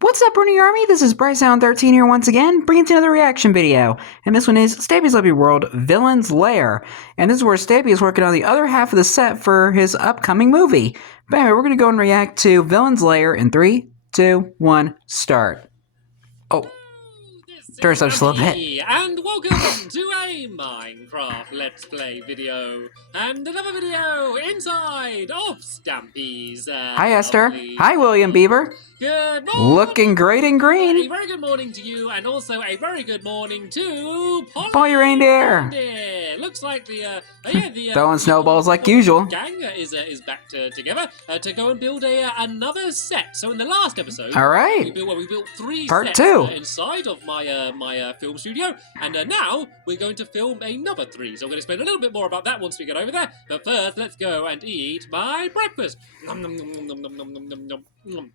What's up, Brony Army? This is BryceAllen13 here once again, bringing you another reaction video. And this one is Stampy's Lovely World, Villain's Lair. And this is where Stampy is working on the other half of the set for his upcoming movie. But anyway, we're going to go and react to Villain's Lair in 3, 2, 1, start. Oh, turns up just a little bit. And welcome to a Minecraft Let's Play video. And another video inside of Stampy's. Hi, Esther. Hi, William Beaver. Good morning. Looking great in green. A very good morning to you, and also a very good morning to Polly Reindeer. Looks like the throwing snowballs like usual. Gang is back together to go and build another set. So in the last episode, all right, we built 3 Part sets 2 inside of my film studio, and now we're going to film another 3. So I'm going to explain a little bit more about that once we get over there. But first, let's go and eat my breakfast. Nom, nom, nom, nom, nom, nom, nom, nom, nom.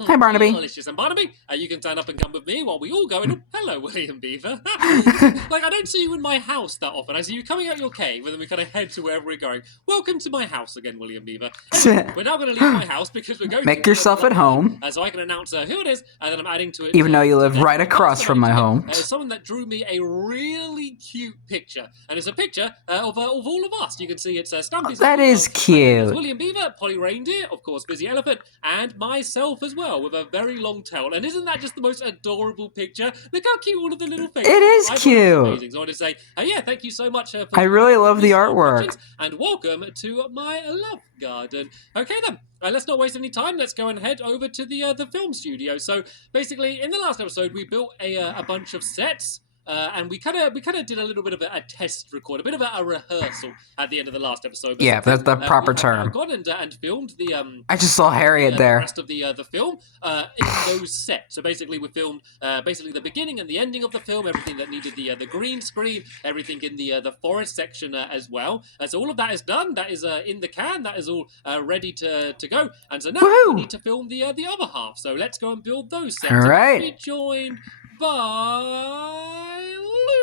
Hi, Barnaby. Delicious. And Barnaby, you can stand up and come with me while we all go in. Hello, William Beaver. Like, I don't see you in my house that often. I see you coming out your cave, and then we kind of head to wherever we're going. Welcome to my house again, William Beaver. Anyway, we're now going to leave my house because we're going Make to yourself at home. So I can announce who it is, and then I'm adding to it. Even though you live right across from my home. Someone that drew me a really cute picture, and it's a picture of all of us. You can see it's Stampy. That is cute. William Beaver, Polly Reindeer, of course, Busy Elephant, and myself as well, with a very long tail. And isn't that just the most adorable picture? Look how cute all of the little faces. It is cute. Amazing. So I want to say, yeah, thank you so much. For I really love the artwork. And welcome to my love garden. Okay then, let's not waste any time. Let's go and head over to the film studio. So basically, in the last episode, we built a bunch of sets. And we kind of did a little bit of a test record, a bit of a rehearsal at the end of the last episode. Yeah, that's the proper term. Gone and filmed the I just saw Harriet there. The rest of the film in those sets. So basically, we filmed basically the beginning and the ending of the film, everything that needed the green screen, everything in the forest section as well. So all of that is done. That is in the can. That is all ready to go. And so now we need to film the other half. So let's go and build those sets. All right. Be joined by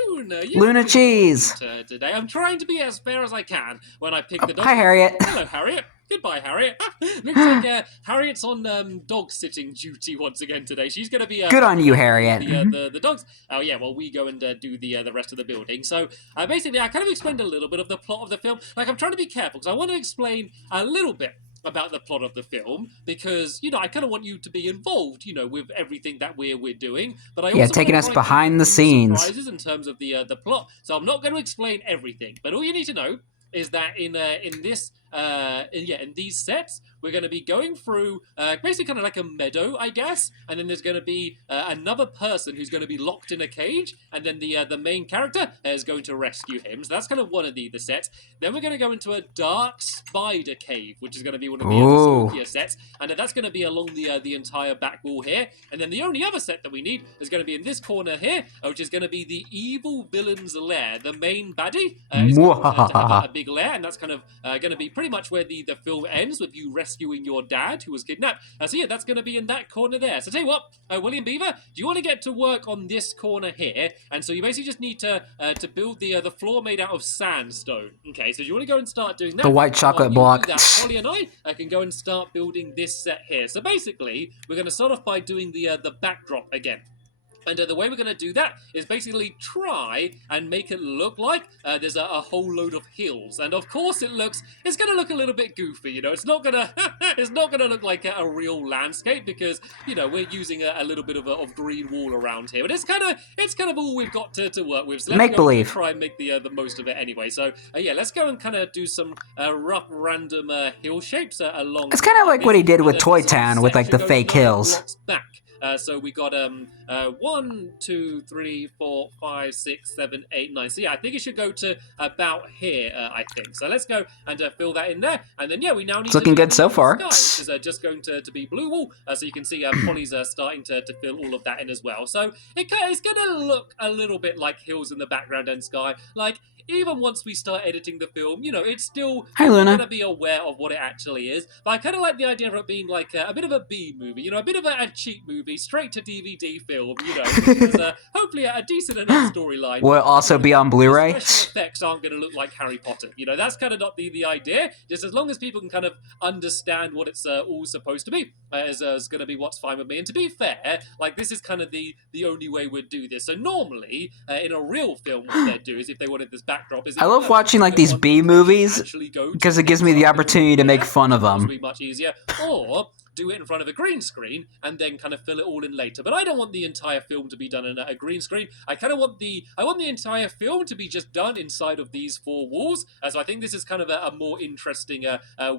Luna. Luna cheese. Today, I'm trying to be as fair as I can when I pick the dog. Hi, Harriet. Hello, Harriet. Goodbye, Harriet. Looks like Harriet's on dog sitting duty once again today. She's going to be good on you, Harriet. The dogs. Oh yeah, well we go and do the rest of the building. So basically, I kind of explained a little bit of the plot of the film. Like, I'm trying to be careful because I want to explain a little bit about the plot of the film, because I kind of want you to be involved, with everything that we're doing. But I also taking us behind the scenes surprises in terms of the plot. So I'm not going to explain everything, but all you need to know is that in these sets, we're going to be going through basically kind of like a meadow, I guess, and then there's going to be another person who's going to be locked in a cage, and then the main character is going to rescue him. So that's kind of one of the sets. Then we're going to go into a dark spider cave, which is going to be one of the spookier sets, and that's going to be along the entire back wall here. And then the only other set that we need is going to be in this corner here, which is going to be the evil villain's lair. The main baddie is going to have a big lair, and that's kind of going to be pretty much where the film ends, with you rescuing your dad who was kidnapped. So yeah, that's going to be in that corner there. So tell you what, William Beaver, do you want to get to work on this corner here? And so you basically just need to build the floor made out of sandstone. Okay, so do you want to go and start doing that? The white chocolate block. Polly and I can go and start building this set here. So basically, we're going to start off by doing the backdrop again. And the way we're going to do that is basically try and make it look like there's a whole load of hills. And of course it's going to look a little bit goofy, It's not going to look like a real landscape, because, we're using a little bit of green wall around here. But it's kind of all we've got to work with. So make believe. Try and make the most of it anyway. So yeah, let's go and kind of do some rough random hill shapes along. It's kind of like what he did with Toy Town with like the fake hills. Back. So we got 1, 2, 3, 4, 5, 6, 7, 8, 9. So yeah, I think it should go to about here, I think. So let's go and fill that in there. And then yeah, we now need it's looking good so far. Which is just going to be blue wool. So you can see Polly's starting to fill all of that in as well. So it's going to look a little bit like hills in the background and sky. Like, even once we start editing the film, it's still going to be aware of what it actually is. But I kind of like the idea of it being like a bit of a B movie, a bit of a cheap movie. be straight to DVD film, you know, which is hopefully a decent enough storyline. Will it also be on Blu-ray? The special effects aren't going to look like Harry Potter. You know, that's kind of not the idea. Just as long as people can kind of understand what it's all supposed to be, is going to be what's fine with me. And to be fair, like, this is kind of the only way we'd do this. So normally, in a real film, what they'd do is, if they wanted this backdrop, is... I love watching, like, these B-movies because it gives me the opportunity to make fun of them. Be much easier. Or do it in front of a green screen and then kind of fill it all in later. But I don't want the entire film to be done in a green screen. I kind of want the entire film to be just done inside of these four walls. So I think this is kind of a more interesting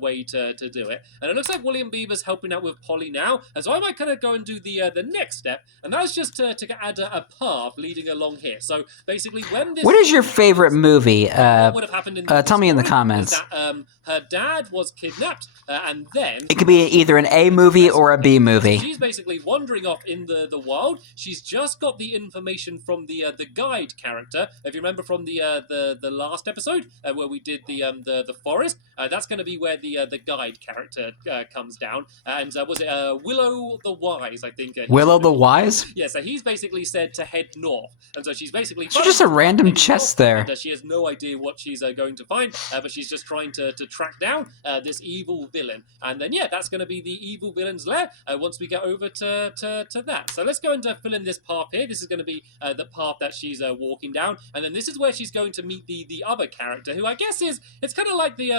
way to do it. And it looks like William Beaver's helping out with Polly now. And so I might kind of go and do the next step, and that's just to add a path leading along here. So basically, when this... What is your favorite movie? What would have happened in tell me in the comments. That, her dad was kidnapped, and then... It could be either an A movie or a B movie. She's basically wandering off in the wild. She's just got the information from the guide character. If you remember from the last episode where we did the forest, that's going to be where the guide character comes down. And was it Willow the Wise? I think. Willow the Wise? Yeah. So he's basically said to head north, and so she's basically. It's just a random chest there. And, she has no idea what she's going to find, but she's just trying to track down this evil villain. And then that's going to be the evil villain's lair once we get over to that. So let's go and fill in this path here. This is going to be the path that she's walking down, and then this is where she's going to meet the other character, who I guess it's kind of like the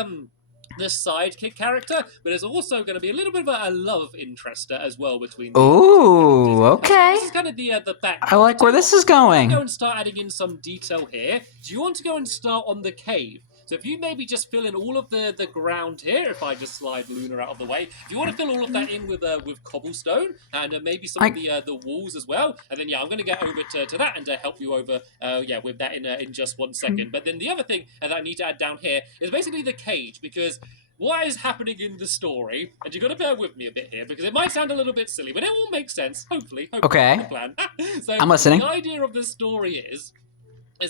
sidekick character, but it's also going to be a little bit of a love interest as well between them. Ooh, okay. This is kind of the back. I like where this is going. Go and start adding in some detail here. Do you want to go and start on the cave? So if you maybe just fill in all of the ground here, if I just slide Luna out of the way, if you want to fill all of that in with cobblestone and maybe some of the walls as well, and then I'm going to get over to that and help you over with that in just 1 second. But then the other thing that I need to add down here is basically the cage, because what is happening in the story, and you've got to bear with me a bit here, because it might sound a little bit silly, but it will make sense, hopefully. Okay. The plan. So I'm listening. The idea of the story is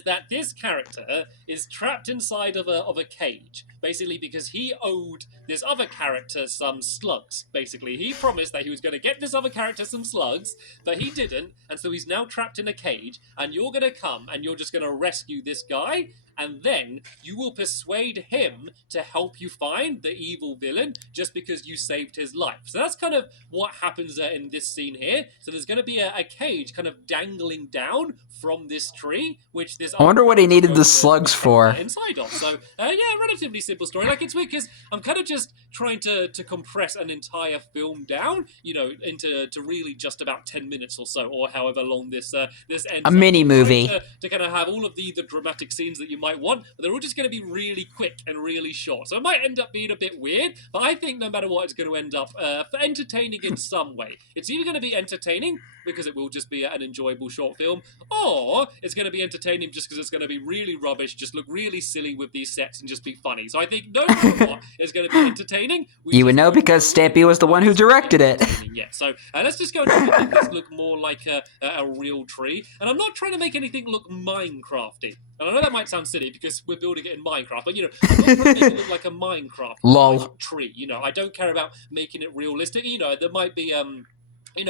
that this character is trapped inside of a cage, basically because he owed this other character some slugs, basically. He promised that he was going to get this other character some slugs, but he didn't, and so he's now trapped in a cage, and you're going to come, and you're just going to rescue this guy, and then you will persuade him to help you find the evil villain just because you saved his life. So that's kind of what happens in this scene here. So there's going to be a cage kind of dangling down from this tree, which this... I wonder what he needed the slugs for. Inside of. So, relatively simple story. Like, it's weird because I'm kind of just trying to compress an entire film down, into really just about 10 minutes or so, or however long this ends. A mini movie. To kind of have all of the dramatic scenes that you might want, but they're all just going to be really quick and really short. So it might end up being a bit weird, but I think no matter what, it's going to end up entertaining in some way. It's either going to be entertaining because it will just be an enjoyable short film, or it's going to be entertaining just because it's going to be really rubbish, just look really silly with these sets and just be funny. So I think no matter what, it's going to be entertaining. You would know because Stampy was the one who directed it. Yeah, so let's just go and make this look more like a real tree. And I'm not trying to make anything look Minecrafty. And I know that might sound silly because we're building it in Minecraft, but I'm not trying to make it look like a Minecraft tree. I don't care about making it realistic. There might be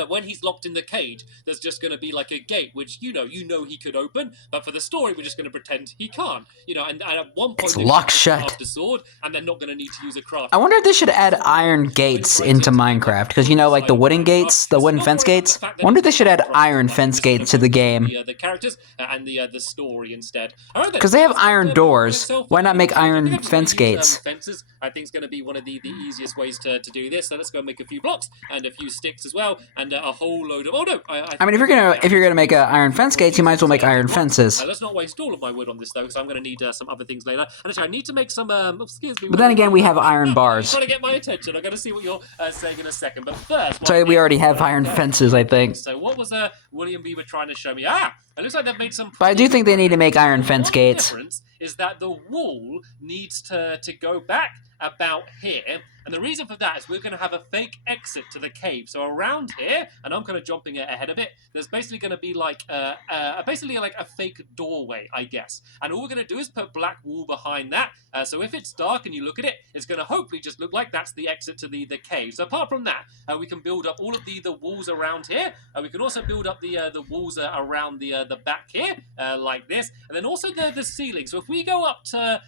when he's locked in the cage, there's just going to be like a gate, which you know he could open, but for the story, we're just going to pretend he can't. And at one point, it's locked shut. The sword, and they're not going to need to use a craft. I wonder if they should add iron gates into Minecraft, because like the wooden gates, the wooden fence gates. I wonder if they should add iron fence gates to the game. The characters and the story instead. Because they have iron doors. Why not make iron fence gates? Fences, I think, is going to be one of the easiest ways to do this. So let's go and make a few blocks and a few sticks as well. And a whole load of... Oh, no! I mean, if you're gonna make iron fence gates, you might as well make iron fences. Let's not waste all of my wood on this, though, because I'm going to need some other things later. And actually, I need to make some... excuse me. But then again, we have iron bars. You're trying to get my attention. I'm going to see what you're saying in a second. But first... So we already have iron fences, I think. So what was William Beaver trying to show me. Ah, it looks like they've made some. But I do think they need to make iron fence gates. The difference is that the wall needs to go back about here, and the reason for that is we're going to have a fake exit to the cave. So around here, and I'm kind of jumping ahead a bit, there's basically going to be like basically like a fake doorway, I guess. And all we're going to do is put black wool behind that. So if it's dark and you look at it, it's going to hopefully just look like that's the exit to the cave. So apart from that, we can build up all of the walls around here. We can also build up the walls around the back here, like this, and then also the ceiling. So if we go up to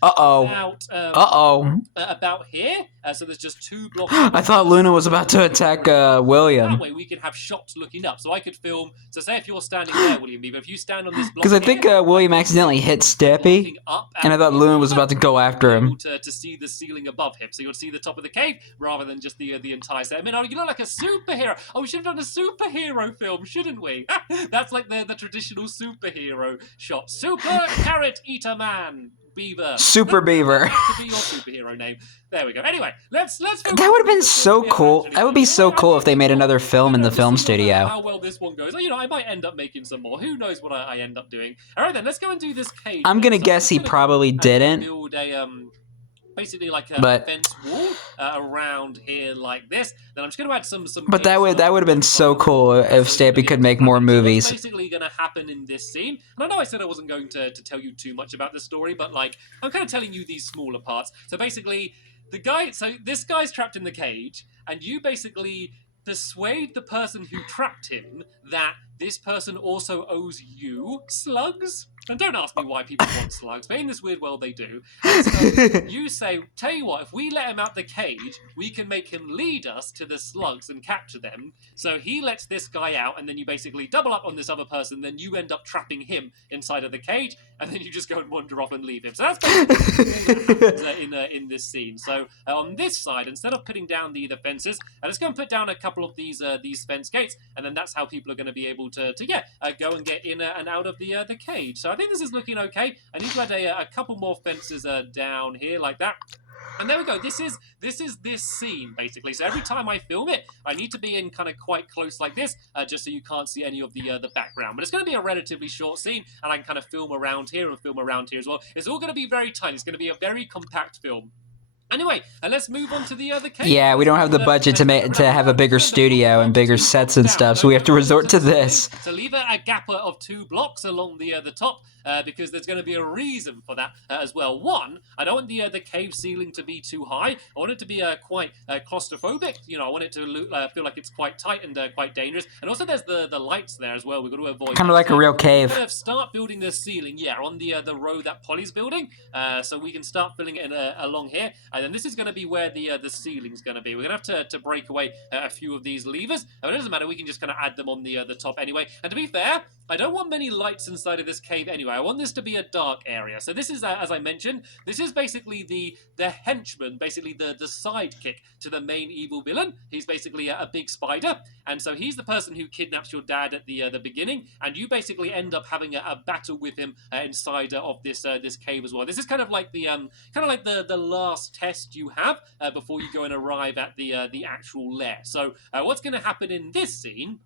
about here, so there's just 2 blocks. I thought Luna was about to attack William. That way we can have shots looking up. So I could film. So say if you're standing there, William Beaver, if you stand on this block, because I think William accidentally hit Stampy, and I thought Luna was about to go after him. To see the ceiling above him, so you'll see the top of the cave rather than just the entire set. I mean, you look like a superhero. Oh, we should have done a superhero film, shouldn't we? That's like the traditional superhero shot. Super Carrot Eater Man. Beaver. Super Beaver. That could be your superhero name. There we go. Anyway, let's. That would have been so cool. That would be so cool if they made another film in the film studio. How well this one goes. I might end up making some more. Who knows what I end up doing? All right, then let's go and do this cage. I'm gonna guess he probably didn't. Build a basically like a fence wall around here like this. Then I'm just going to add some. But that would have been so cool if Stampy could make more movies. What's basically going to happen in this scene, and I know I said I wasn't going to tell you too much about the story, but like I'm kind of telling you these smaller parts. So basically, this guy's trapped in the cage, and you basically persuade the person who trapped him that this person also owes you slugs. And don't ask me why people want slugs, but in this weird world they do. And so you say, tell you what, if we let him out the cage, we can make him lead us to the slugs and capture them. So he lets this guy out, and then you basically double up on this other person, then you end up trapping him inside of the cage, and then you just go and wander off and leave him. So that's basically what happens in this scene. So on this side, instead of putting down the fences, let's go and put down a couple of these fence gates, and then that's how people are going to be able to go and get in and out of the cage. So I think this is looking okay. I need to add a couple more fences down here like that. And there we go. This is this scene basically. So every time I film it, I need to be in kind of quite close like this, just so you can't see any of the background. But it's going to be a relatively short scene, and I can kind of film around here and film around here as well. It's all going to be very tiny. It's going to be a very compact film. Anyway, let's move on to the other case. Yeah, we don't have the budget to have a bigger studio and bigger sets and stuff, so we have to resort to this. So leave a gap of 2 blocks along the top, because there's going to be a reason for that as well. One, I don't want the cave ceiling to be too high. I want it to be quite claustrophobic. I want it to feel like it's quite tight and quite dangerous. And also there's the lights there as well. We've got to avoid kind of like a real cave. We're going to start building the ceiling, on the row that Polly's building. So we can start filling it along here. And then this is going to be where the ceiling's going to be. We're going to have to break away a few of these levers. It doesn't matter. We can just kind of add them on the top anyway. And to be fair, I don't want many lights inside of this cave anyway. I want this to be a dark area. So this is, as I mentioned, this is basically the henchman, basically the sidekick to the main evil villain. He's basically a big spider. And so he's the person who kidnaps your dad at the beginning. And you basically end up having a battle with him inside of this cave as well. This is kind of like the last test you have before you go and arrive at the actual lair. So what's going to happen in this scene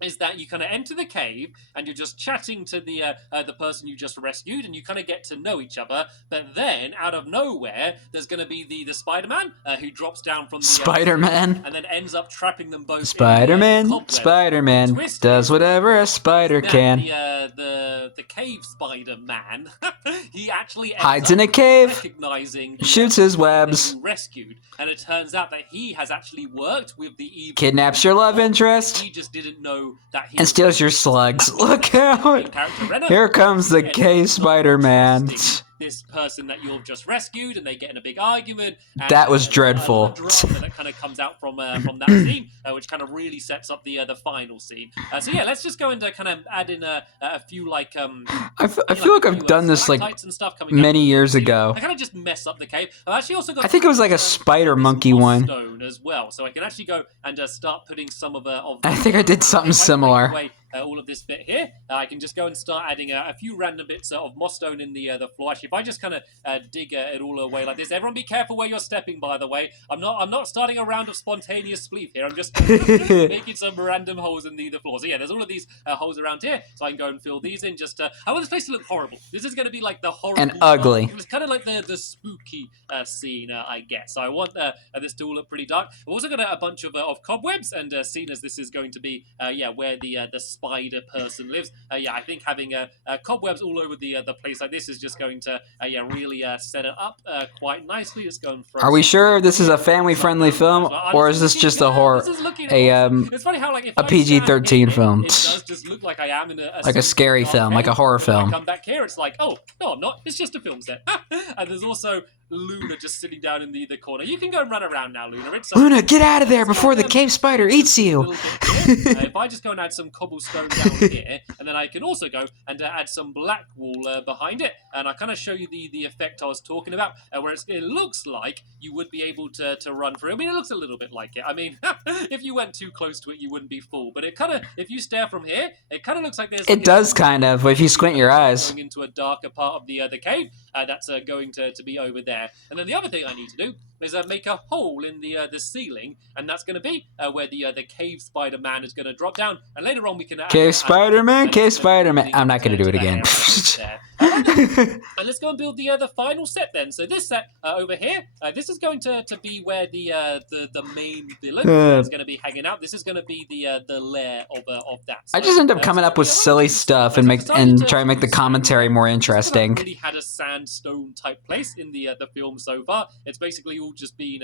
is that you kind of enter the cave and you're just chatting to the person you just rescued, and you kind of get to know each other. But then, out of nowhere, there's going to be the Spider-Man who drops down from the Spider-Man, and then ends up trapping them both. Spider-Man does whatever a spider can. The cave Spider-Man, he actually hides in a cave, recognizing shoots his webs, rescued, and it turns out that he has actually worked with the evil. Kidnaps your love interest. He just didn't know that he and steals your slugs. Look out! Here comes the cave Spider-Man. This person that you've just rescued, and they get in a big argument. And, that was dreadful. A drama that kind of comes out from that scene, which kind of really sets up the final scene. So yeah, let's just go and kind of add in a few like I feel like I've done this like many years ago. I kind of just mess up the cave. I've actually also got. I think it was like a spider monkey one. Stone as well, so I can actually go and start putting some of. I think I did something similar. all of this bit here, I can just go and start adding a few random bits of moss stone in the floor. Actually, if I just kind of dig it all away like this, everyone be careful where you're stepping. By the way, I'm not starting a round of spontaneous spleef here. I'm just making some random holes in the floor. So yeah, there's all of these holes around here, so I can go and fill these in. Just I want this place to look horrible. This is going to be like the horrible and ugly. It's kind of like the spooky scene, I guess. So I want this to all look pretty dark. I've also got a bunch of cobwebs, and seeing as this is going to be where the spider person lives, I think having cobwebs all over the place like this is just going to really set it up quite nicely. Just go and throw. Are we sure this is a family-friendly film, or is this just a horror, it's funny how, like, if a PG-13 film? It does just look like I am in like a scary film, like a horror film. I come back here, it's like, oh no, I'm not. It's just a film set. And there's also Luna just sitting down in the corner. You can go and run around now, Luna. Luna, get out of there before the cave spider eats you. If I just go and add some cobblestone down here, and then I can also go and add some black wool behind it, and I kind of show you the effect I was talking about, where it looks like you would be able to run through. I mean, it looks a little bit like it. I mean, if you went too close to it, you wouldn't be fooled. But it kind of, if you stare from here, it kind of looks like there's. It does kind of, if you squint your eyes. Going into a darker part of the cave. That's going to be over there. And then the other thing I need to do is make a hole in the ceiling, and that's going to be where the cave Spider-Man is going to drop down. And later on we can cave Spider-Man. I'm not going to do it again. And let's go and build the final set then. So this set over here, this is going to be where the main villain is going to be hanging out. This is going to be the lair of that. So, I just end up coming up with silly stuff and try to make the commentary more interesting. Really had a sandstone type place in the film so far. It's basically all just been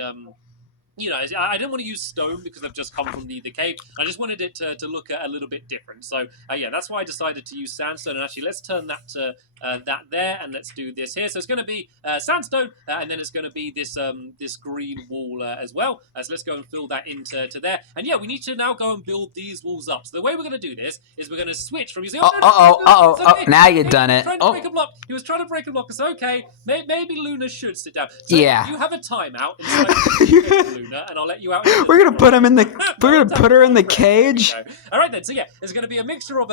I didn't want to use stone because I've just come from the cave. I just wanted it to look a little bit different. So, that's why I decided to use sandstone. And actually, let's turn that to that there, and let's do this here. So it's going to be sandstone, and then it's going to be this green wall as well. So let's go and fill that into there. And we need to now go and build these walls up. So the way we're going to do this is we're going to switch from using... now you've done it. Break a block. He was trying to break a block. It's okay. Maybe Luna should sit down. So yeah. You have a timeout inside Luna, and I'll let you out. We're gonna put him in the. We're gonna put her in the cage. All right then. So there's gonna be a mixture of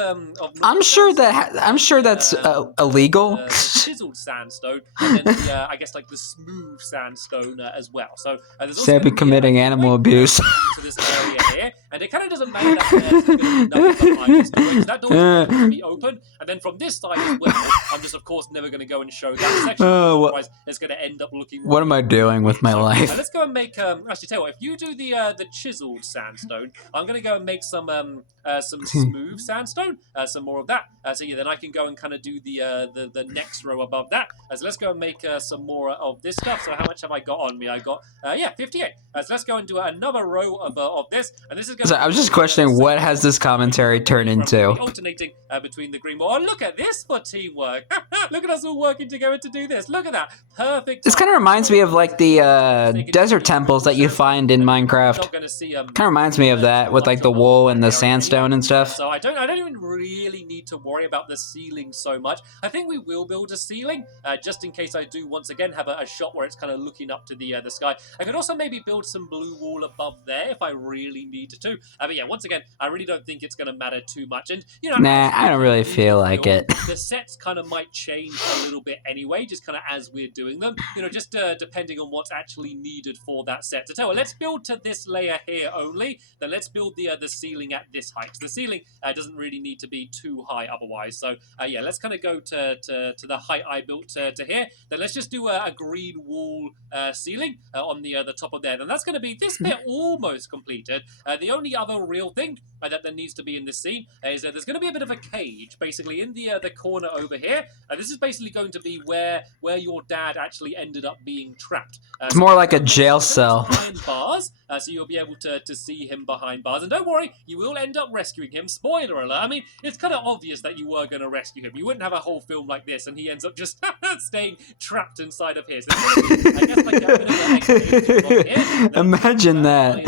I'm sure that's illegal. Chiseled sandstone, and then I guess like the smooth sandstone as well. So there's also Stampy committing animal abuse. To this area here, and it kind of doesn't matter that there's going to be nothing behind this door, because that door is going to be open, and then from this side as well, I'm just of course never going to go and show that section. Otherwise, it's going to end up looking. What am I doing with my life? Let's go and make. Actually, tell you what. If you do the chiseled sandstone, I'm going to go and make some smooth sandstone, some more of that. So then I can go and kind of do the next row above that. So let's go and make some more of this stuff. So how much have I got on me? I got 58. So let's go and do another row of this, and this is going. So I was just questioning what has this commentary turned into? Alternating between the green wall. Oh, look at this for teamwork! Look at us all working together to do this. Look at that, perfect. This kind of reminds me of like the desert temples that you find in Minecraft. Kind of reminds me of that with like the wool and the sandstone and stuff. So I don't even really need to worry about the ceiling so much. I think we will build a ceiling just in case I do once again have a shot where it's kind of looking up to the sky. I could also maybe build some blue wall above there if I really needed to. But once again, I really don't think it's going to matter too much. And nah, I don't really feel like it. The sets kind of might change a little bit anyway, just kind of as we're doing them. Just depending on what's actually needed for that set. So tell you, let's build to this layer here only. Then let's build the ceiling at this height. So the ceiling doesn't really need to be too high otherwise. So let's kind of go to the height I built to here. Then let's just do a green wall ceiling on the top of there. Then that's going to be this bit almost completed. The only other real thing that there needs to be in this scene is there's going to be a bit of a cage basically in the corner over here. This is basically going to be where your dad actually ended up being trapped. It's more like a jail cell. Behind bars, so you'll be able to see him behind bars. And don't worry, you will end up rescuing him. Spoiler alert. I mean, it's kind of obvious that you were going to rescue him. You wouldn't have a whole film like this, and he ends up just staying trapped inside of here. So I guess like a bit of an imagine that.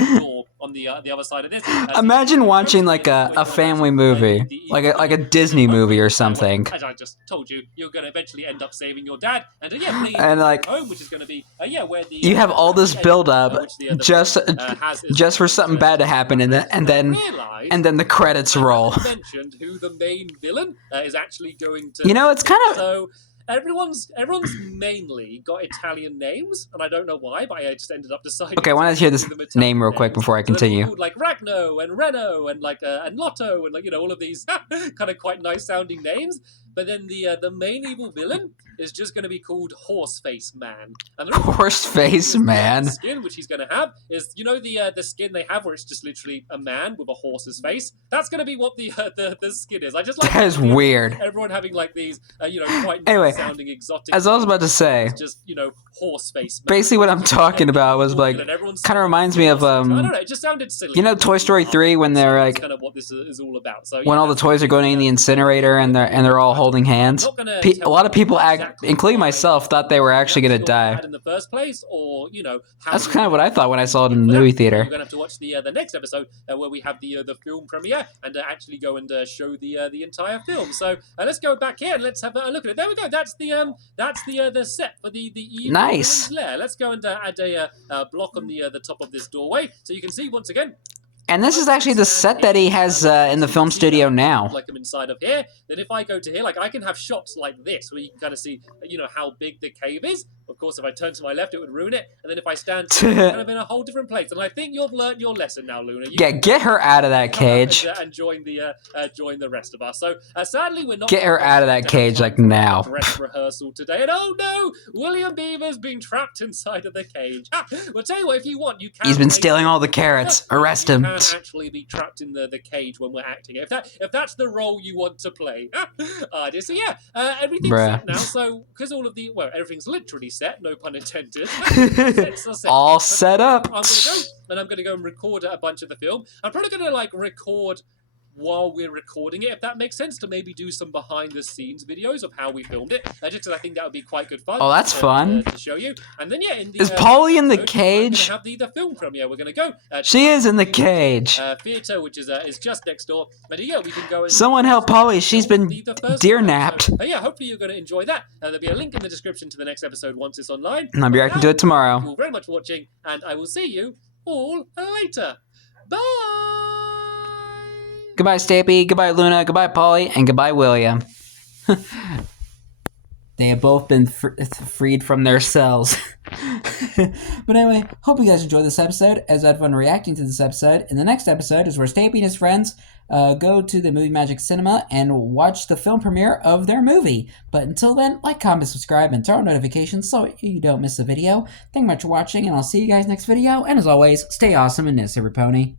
On on the other side of this. Imagine watching like a family movie, like a Disney movie or something. As I just told you, you're going to eventually end up saving your dad, and fleeing And like home, which is going to be where the you have all this build up just for something bad to happen, and then the credits roll. I mentioned who the main villain is actually going to. You know, it's kind of so. Everyone's mainly got Italian names, and I don't know why, but I just ended up deciding. Okay, I want to hear this name real quick before I continue. So called, like Ragno and Reno and and Lotto and all of these kind of quite nice sounding names. But then the main evil villain is just going to be called Horseface Man. And Horseface Man. The skin which he's going to have is the skin they have where it's just literally a man with a horse's face. That's going to be what the skin is. I just like that is weird. Everyone having like these quite anyway, nice sounding exotic. As I was about to say, just Horseface Man. Basically, what I'm talking about was like kind of reminds me of I don't know. It just sounded silly. Toy Story 3 when they're like kind of what this is all about. So when all the toys are going in the incinerator and they're all holding hands. A lot of people, including myself, thought they were actually going to die. In the first place, or that's kind of what I thought when I saw it in the movie theater. You're going to have to watch the next episode where we have the film premiere and actually go and show the entire film. So let's go back here and let's have a look at it. There we go. That's the set for the evil nice. Lair. Let's go and add a block on the top of this doorway so you can see once again. And this is actually the set that he has in the film studio now. Like I'm inside of here. Then if I go to here, like I can have shots like this where you can kind of see, how big the cave is. Of course, if I turn to my left, it would ruin it. And then if I stand kind of in a whole different place. And I think you've learned your lesson now, Luna. Get her out of that cage. And join the rest of us. So sadly, we're not. Get her out of that cage like now. Dress rehearsal today. And oh no, William Beaver's being trapped inside of the cage. Well, tell you what, if you want, you can. He's been stealing all the carrots. Arrest him. You can actually be trapped in the cage when we're acting. If that's the role you want to play. So yeah, everything's set now. So because all of everything's literally set, no pun intended. All set up. I'm gonna go and record a bunch of the film. I'm probably gonna record while we're recording it, if that makes sense, to maybe do some behind-the-scenes videos of how we filmed it. Just because I think that would be quite good fun. Oh, that's fun. To show you. And then, is Polly in the cage? We're going to have the film premiere. We're going to go. She is in the cage. Theatre, which is just next door. But we can go and... Someone help Polly. She's been deer-napped. So, hopefully you're going to enjoy that. There'll be a link in the description to the next episode once it's online. And I'll be reacting to it tomorrow. Thank you all very much for watching, and I will see you all later. Bye! Goodbye, Stampy. Goodbye, Luna. Goodbye, Polly. And goodbye, William. They have both been freed from their cells. But anyway, hope you guys enjoyed this episode, as I had fun reacting to this episode. And the next episode is where Stampy and his friends go to the Movie Magic Cinema and watch the film premiere of their movie. But until then, like, comment, subscribe, and turn on notifications so you don't miss a video. Thank you much for watching, and I'll see you guys next video. And as always, stay awesome and miss every pony.